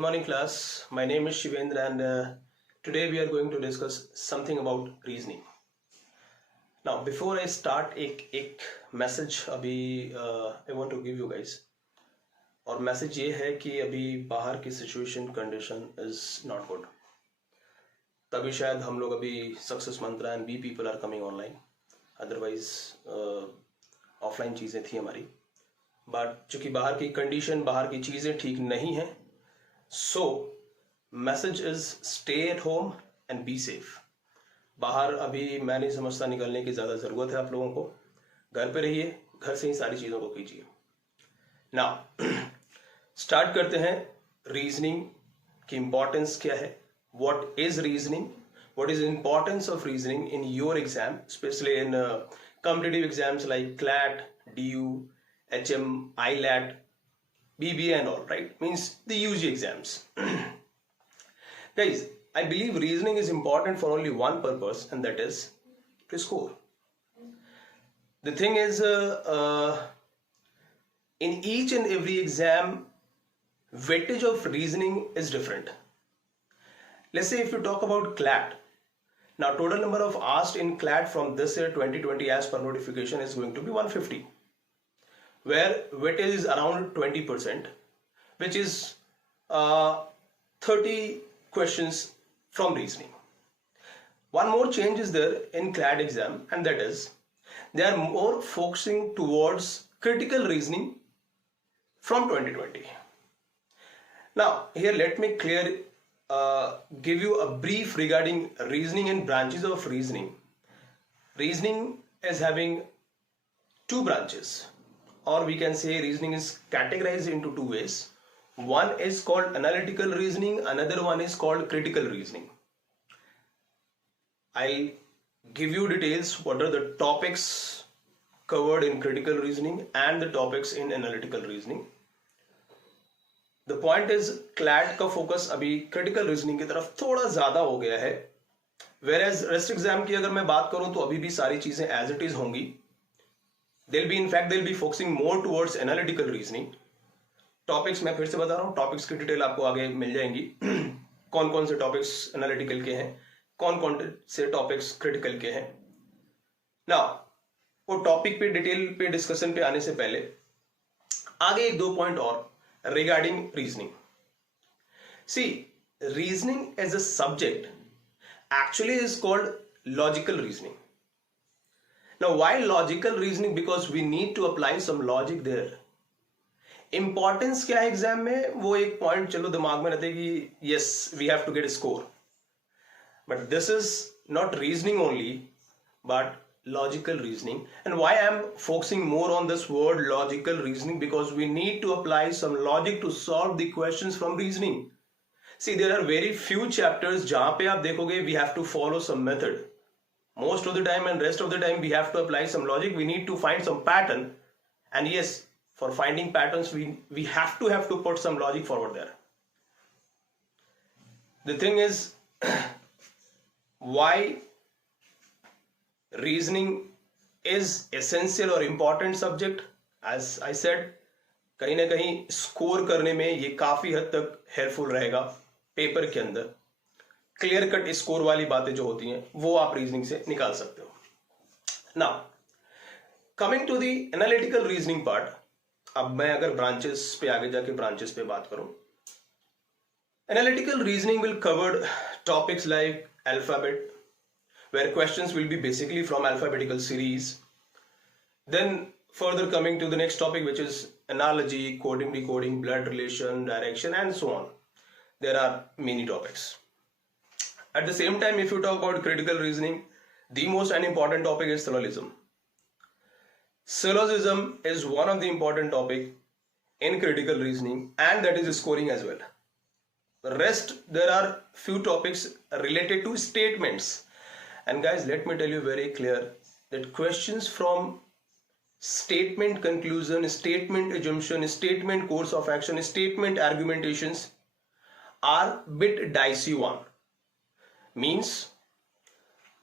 Good morning, class. My name is Shivendra, and today we are going to discuss something about reasoning. Now, before I start, एक message अभी I want to give you guys. और message ये है कि अभी बाहर की situation condition is not good. तभी शायद हम लोग अभी success mantra and we people are coming online. Otherwise offline चीज़ें थी हमारी, बट चूंकि बाहर की कंडीशन, बाहर की चीज़ें ठीक नहीं हैं, so message is stay at home and be safe. बाहर अभी मैं नहीं समझता निकलने की ज़्यादा ज़रूरत है आप लोगों को. घर पे रहिए, घर से ही सारी चीज़ों को कीजिए. नाउ स्टार्ट करते हैं. रीजनिंग की इंपॉर्टेंस क्या है, what is reasoning, what is importance of reasoning in your exam, specially in competitive exams like CLAT, DU, HM, ILAT, BBA and all, right? Means the UG exams. Guys, I believe reasoning is important for only one purpose, and that is to score. The thing is, in each and every exam, weightage of reasoning is different. Let's say if you talk about CLAT. Now, total number of asked in CLAT from this year 2020 as per notification is going to be 150. Where weightage is around 20%, which is 30 questions from reasoning. One more change is there in CLAT exam, and that is they are more focusing towards critical reasoning from 2020. Now, here let me give you a brief regarding reasoning and branches of reasoning. Reasoning is having two branches, or we can say reasoning is categorized into two ways. One is called analytical reasoning, another one is called critical reasoning. I'll give you details what are the topics covered in critical reasoning and the topics in analytical reasoning. The point is CLAT का focus अभी critical reasoning की तरफ थोड़ा ज़्यादा हो गया है, whereas rest exam की अगर मैं बात करूं तो अभी भी सारी चीज़ें as it is होंगी. They'll be focusing more towards analytical reasoning. Topics मैं फिर से बता रहा हूँ, टॉपिक्स की डिटेल आपको आगे मिल जाएंगी. कौन कौन से टॉपिक्स एनालिटिकल के हैं, कौन कौन से टॉपिक्स क्रिटिकल के हैं. नाउ वो टॉपिक पे डिटेल पे डिस्कशन पे आने से पहले आगे एक दो पॉइंट और regarding reasoning. See, reasoning as a subject actually is called logical reasoning. Now, why logical reasoning? Because we need to apply some logic there. Importance क्या है एग्जाम में, वो एक पॉइंट चलो दिमाग में रहते हैं कि yes, we have to get a score. But this is not reasoning only, but logical reasoning. And why I am focusing more on this word logical reasoning? Because we need to apply some logic to solve the questions from reasoning. See, there are very few chapters जहाँ पे आप देखोगे we have to follow some method. Most of the time and rest of the time we have to apply some logic. We need to find some pattern, and yes, for finding patterns we have to put some logic forward there. The thing is why reasoning is essential or important subject. As I said, कहीं ना कहीं score करने में ये काफी हद तक helpful रहेगा पेपर के अंदर. क्लियर कट स्कोर वाली बातें जो होती हैं वो आप रीजनिंग से निकाल सकते हो. Now coming to the analytical reasoning part. अब मैं अगर ब्रांचेस पे आगे जाके ब्रांचेस पे बात करूं, analytical reasoning will cover topics like alphabet, where questions will be basically from alphabetical series. Then further coming to the next topic, which is analogy, coding, decoding, blood relation, direction, and so on. There are many topics. At the same time, if you talk about critical reasoning, the most and important topic is syllogism. Syllogism is one of the important topic in critical reasoning, and that is scoring as well. The rest, there are few topics related to statements. And guys, let me tell you very clear that questions from statement conclusion, statement assumption, statement course of action, statement argumentations are bit dicey one. Means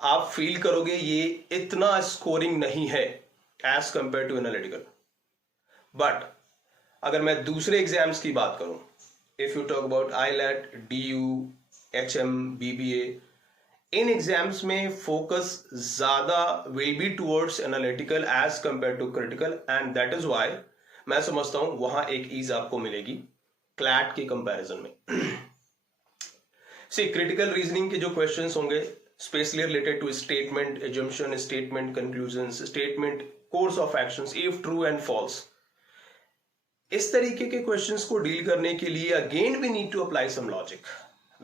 आप feel करोगे ये इतना scoring नहीं है as compare to analytical. But अगर मैं दूसरे exams की बात करूं, if you talk about ILAT, DU, HM, BBA, इन एग्जाम्स में फोकस ज्यादा will be towards analytical as compare to critical, and that is why मैं समझता हूं वहां एक ईज आपको मिलेगी क्लैट के कंपैरिजन में। सी क्रिटिकल रीजनिंग के जो क्वेश्चंस होंगे specially related to statement, assumption, statement conclusions, statement course of actions, if true and false, इस तरीके के क्वेश्चंस को डील करने के लिए again we need to apply some logic.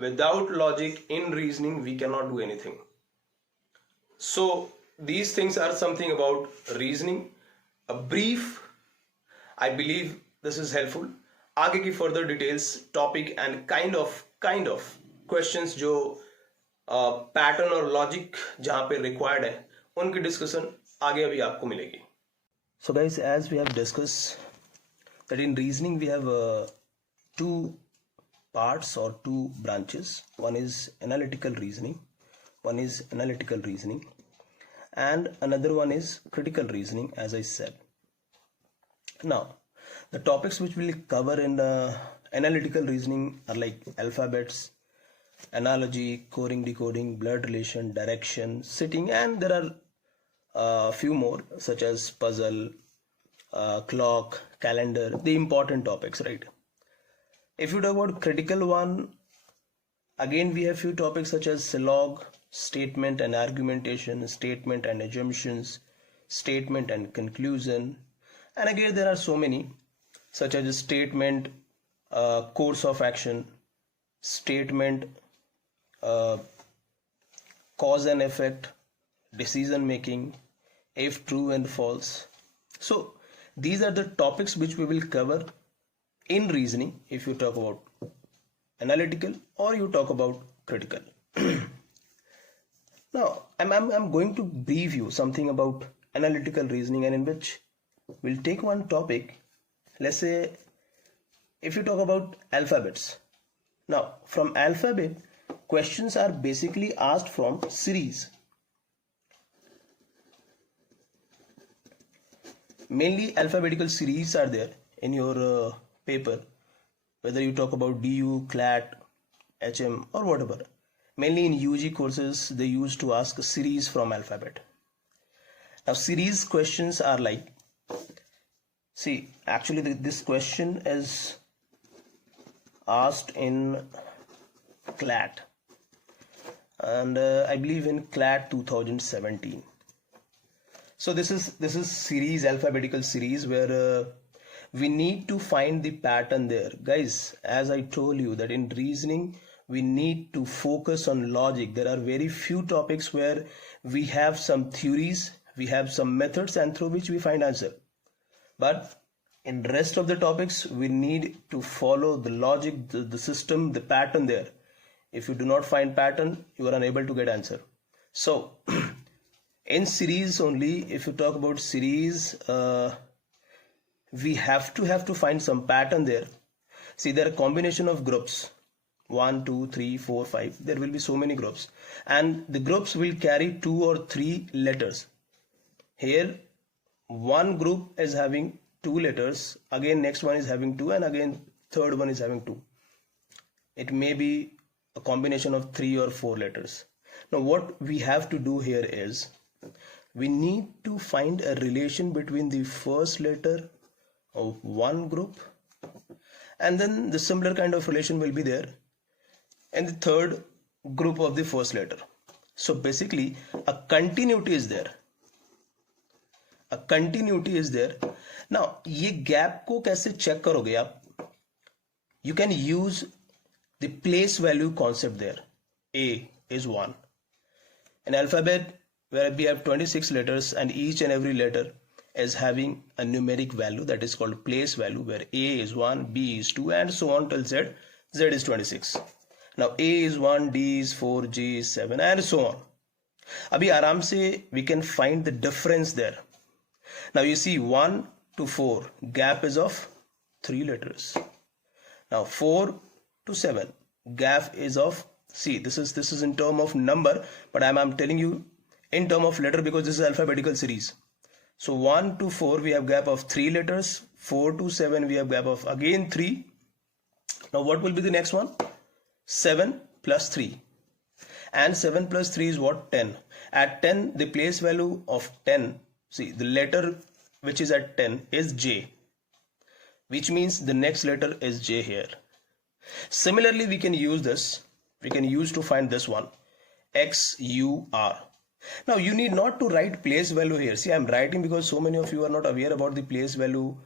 Without logic in reasoning we cannot do anything. So these things are something about reasoning, a brief. I believe this is helpful. आगे की further details, topic and kind of questions जो pattern और logic जहाँ पे required है उनकी discussion आगे अभी आपको मिलेगी. So guys, as we have discussed that in reasoning we have two parts or two branches. One is analytical reasoning, and another one is critical reasoning, as I said. Now the topics which we'll cover in analytical reasoning are like alphabets, analogy, coding, decoding, blood relation, direction, sitting, and there are a few more such as puzzle, clock, calendar, the important topics, right? If you talk about critical one, again we have few topics such as log, statement and argumentation, statement and assumptions, statement and conclusion, and again there are so many such as statement, course of action, statement, cause and effect, decision making, if true and false. So these are the topics which we will cover in reasoning if you talk about analytical or you talk about critical. Now I'm going to brief you something about analytical reasoning, and in which we'll take one topic. Let's say if you talk about alphabets. Now from alphabet, questions are basically asked from series. Mainly alphabetical series are there in your paper, whether you talk about DU, CLAT, HM or whatever. Mainly in UG courses they used to ask a series from alphabet. Now series questions are like, see actually this question is asked in CLAT, and I believe in CLAT 2017. So this is series, alphabetical series, where we need to find the pattern there. Guys, as I told you that in reasoning we need to focus on logic. There are very few topics where we have some theories, we have some methods, and through which we find answer. But in rest of the topics we need to follow the logic, the system, the pattern there. If you do not find pattern, you are unable to get answer. So in series only, if you talk about series, we have to find some pattern there. See, there are combination of groups 1, 2, 3, 4, 5. There will be so many groups, and the groups will carry 2 or 3 letters. Here one group is having 2 letters, again next one is having 2, and again third one is having 2. It may be a combination of 3 or 4 letters. Now what we have to do here is we need to find a relation between the first letter of one group, and then the similar kind of relation will be there in the third group of the first letter. So basically a continuity is there. Now ये gap को कैसे check करोगे आप? You can use the place value concept there. A is 1. In alphabet, where we have 26 letters and each and every letter is having a numeric value that is called place value, where A is 1, B is 2, and so on till Z. Z is 26. Now A is 1, D is 4, G is 7, and so on. अभी आराम से we can find the difference there. Now you see 1 to 4 gap is of 3 letters. Now 4 to 7 gap is of, see this is in term of number, but I'm telling you in term of letter because this is alphabetical series. So 1 to 4 we have gap of 3 letters, 4 to 7 we have gap of again 3, Now what will be the next one? 7 plus 3. And 7 plus 3 is what? 10. At 10, the place value of 10, see, the letter which is at 10 is J, which means the next letter is J here. Similarly, we can use this. We can use to find this one, XUR. Now, you need not to write place value here. See, I'm writing because so many of you are not aware about the place value,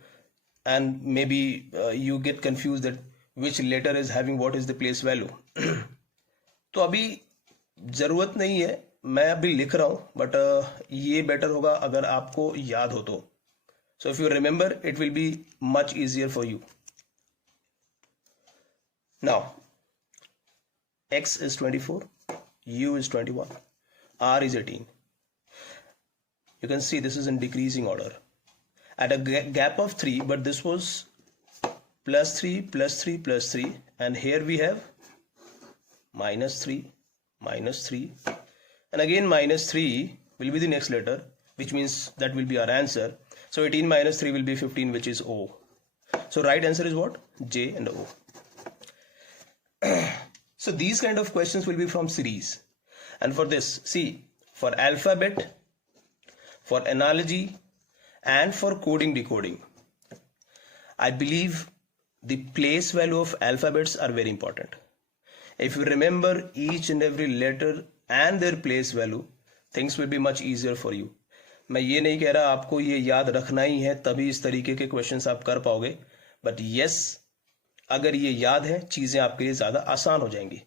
and maybe you get confused that which letter is having what is the place value. तो अभी ज़रूरत नहीं है, मैं अभी लिख रहा हूँ, बट ये बेटर होगा अगर आपको याद हो तो. So if you remember, it will be much easier for you. Now, X is 24, U is 21, R is 18. You can see this is in decreasing order. At a gap of 3, but this was plus 3, plus 3, plus 3. And here we have minus 3, minus 3. And again minus 3 will be the next letter, which means that will be our answer. So 18 minus 3 will be 15, which is O. So right answer is what? J and O. So these kind of questions will be from series. And for this, see, for alphabet, for analogy, and for coding decoding, I believe the place value of alphabets are very important. If you remember each and every letter and their place value, things will be much easier for you. मैं ये नहीं कह रहा आपको ये याद रखना ही है तभी इस तरीके के क्वेश्चंस आप कर पाओगे, बट यस, अगर ये याद है चीज़ें आपके लिए ज़्यादा आसान हो जाएंगी.